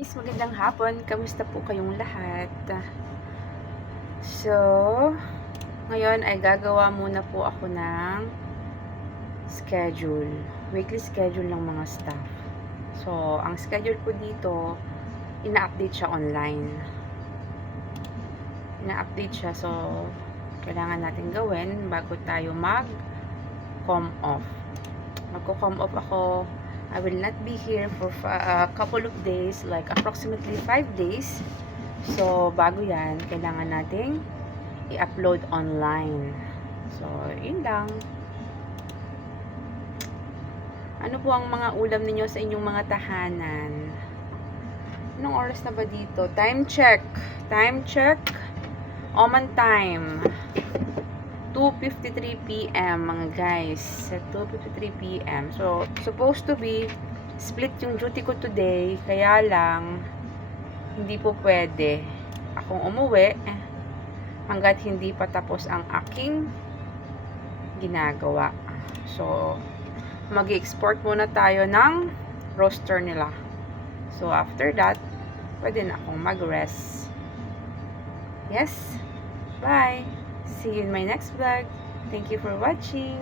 Guys, magandang hapon. Kamusta po kayong lahat? So, ngayon ay gagawa muna po ako ng schedule. Weekly schedule ng mga staff. So, ang schedule po dito, ina-update siya online. Ina-update siya. So, kailangan natin gawin bago tayo mag-com off. Magko-com off ako. I will not be here for a couple of days, like approximately 5 days. So, bago yan, kailangan nating i-upload online. So, yun lang. Ano po ang mga ulam ninyo sa inyong mga tahanan? Anong oras na ba dito? Time check. Time check. Oman time. 2:53 p.m. mga guys. At 2:53 p.m. So, supposed to be split yung duty ko today. Kaya lang, hindi po pwede akong umuwi hanggat hindi pa tapos ang aking ginagawa. So, mag-export muna tayo ng roster nila. So, after that, pwede na akong mag-rest. Yes? Bye! See you in my next vlog. Thank you for watching.